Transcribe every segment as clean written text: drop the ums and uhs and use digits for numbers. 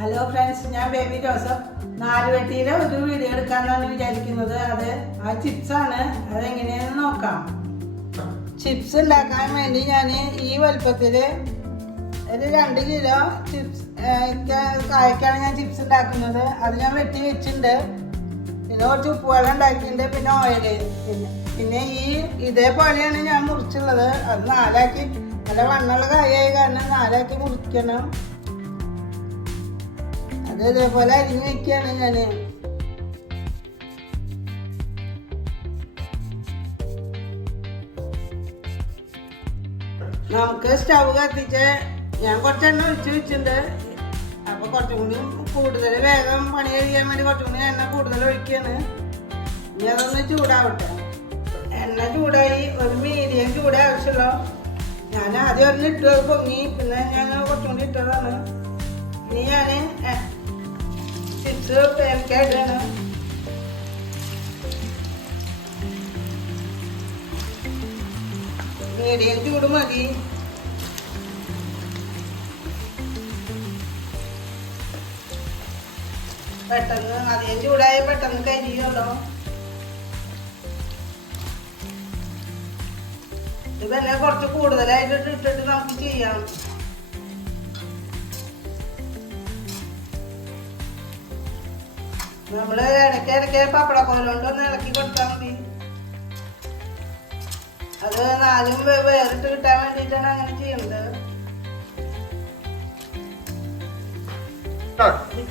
Hello friends, ഞാൻ baby Joseph. നാലുവെട്ടിയിലെ ഒരു video എടുക്കാനാണ് വിചാരിക്കുന്നത്. അത് ആ ചിപ്സാണ്. അതെങ്ങനെയാണെന്ന് നോക്കാം. ചിപ്സ് ഉണ്ടാക്കാൻ വേണ്ടി ഞാൻ ഈ വലുപ്പത്തിൽ ഒരു 2 കിലോ ചിപ്സ് കായ്ക്കാണ് ഞാൻ ചിപ്സ് ഉണ്ടാക്കുന്നത്. അത് ഞാൻ വെട്ടി വെച്ചിട്ടുണ്ട്. പിന്നെ കുറച്ച് ഉപ്പുവെള്ളം ഉണ്ടാക്കിയിട്ടുണ്ട്. പിന്നെ ഓയില്. പിന്നെ ഇതേപോലെയാണ് ഞാൻ മുറിച്ചുള്ളത്. അത് 4ആക്കി, നല്ല വണ്ണുള്ള കായായി കാരണം 4ആക്കി മുറിക്കണം. അത് ഇതേപോലെ അരിഞ്ഞ് വെക്കുകയാണ് ഞാൻ. നമുക്ക് സ്റ്റവ് കത്തിച്ച് ഞാൻ കുറച്ച് എണ്ണ ഒഴിച്ച് വെച്ചിട്ടുണ്ട്. അപ്പൊ കുറച്ചും കൂടി കൂടുതൽ വേഗം പണി കഴിയാൻ വേണ്ടി കുറച്ചും കൂടി എണ്ണ കൂടുതൽ ഒഴിക്കുകയാണ്. ഇനി അതൊന്ന് ചൂടാവട്ടെ. എണ്ണ ചൂടായി, ഒരു മീഡിയം ചൂട് ആവശ്യമുള്ള. ഞാൻ ആദ്യം ഒരെണ്ണം ഇട്ടു, അത് പൊങ്ങി. പിന്നെ ഞാൻ കുറച്ചും കൂടി ഇട്ടതാണ്. ഇനി ഞാൻ ചിപ്സ് പേർക്കായിട്ടാണ്. മീഡിയം ചൂട് മതി. പെട്ടെന്ന് അധികം ചൂടായ പെട്ടെന്ന് കരിയുള്ളൂ. ഇതെല്ലാം കുറച്ച് കൂടുതലായിട്ട് ഇട്ടിട്ട് നമുക്ക് ചെയ്യാം. നമ്മള് ഇടയ്ക്ക് പപ്പടക്കോലുകൊണ്ട് ഒന്ന് ഇളക്കി കൊടുത്താൽ മതി. അത് 4ഉം വേറിട്ട് കിട്ടാൻ വേണ്ടിയിട്ടാണ് അങ്ങനെ ചെയ്യുന്നത്.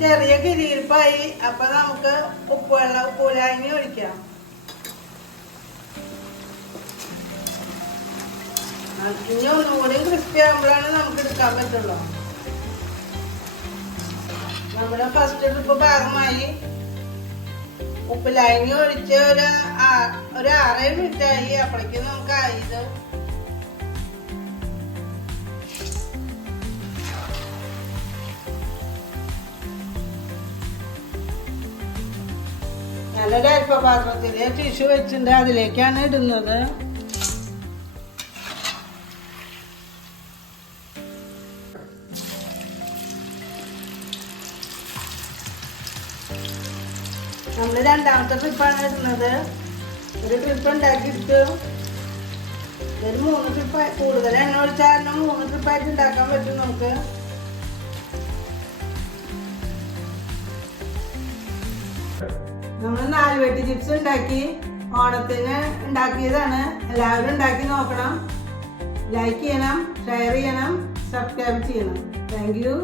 ചെറിയ കിരിയിരിപ്പായി. അപ്പൊ നമുക്ക് ഉപ്പുലായ്മ ഒഴിക്കാം. ഇനി ഒന്നുകൂടി ക്രിസ്പി ആകുമ്പോഴാണ് നമുക്ക് എടുക്കാൻ പറ്റുള്ളൂ. നമ്മുടെ ഫസ്റ്റ് ട്രിപ്പ് ഭാഗമായി. ഉപ്പിലായ്മ ഒഴിച്ച് ഒരു 6 മിനിറ്റായി. അപ്പോഴേക്കും നമുക്ക് ആയത്. നല്ലൊരു അല്പപാത്രത്തില് ടിഷ്യൂ വെച്ചിട്ടുണ്ട്. അതിലേക്കാണ് ഇടുന്നത്. നമ്മൾ 2ാമത്തെ ട്രിപ്പാണ് ഇടുന്നത്. ഒരു ട്രിപ്പ് ഉണ്ടാക്കിയെടുത്തു. ഒരു 3 ട്രിപ്പ് കൂടുതൽ എണ്ണ ഒഴിച്ചാൽ 3 ട്രിപ്പായിട്ട് ഉണ്ടാക്കാൻ പറ്റും നമുക്ക്. നമ്മൾ 4 വെട്ടി ചിപ്സ് ഉണ്ടാക്കി. ഓണത്തിന് ഉണ്ടാക്കിയതാണ്. എല്ലാവരും ഉണ്ടാക്കി നോക്കണം. ലൈക്ക് ചെയ്യണം, ഷെയർ ചെയ്യണം, സബ്സ്ക്രൈബ് ചെയ്യണം. Thank you.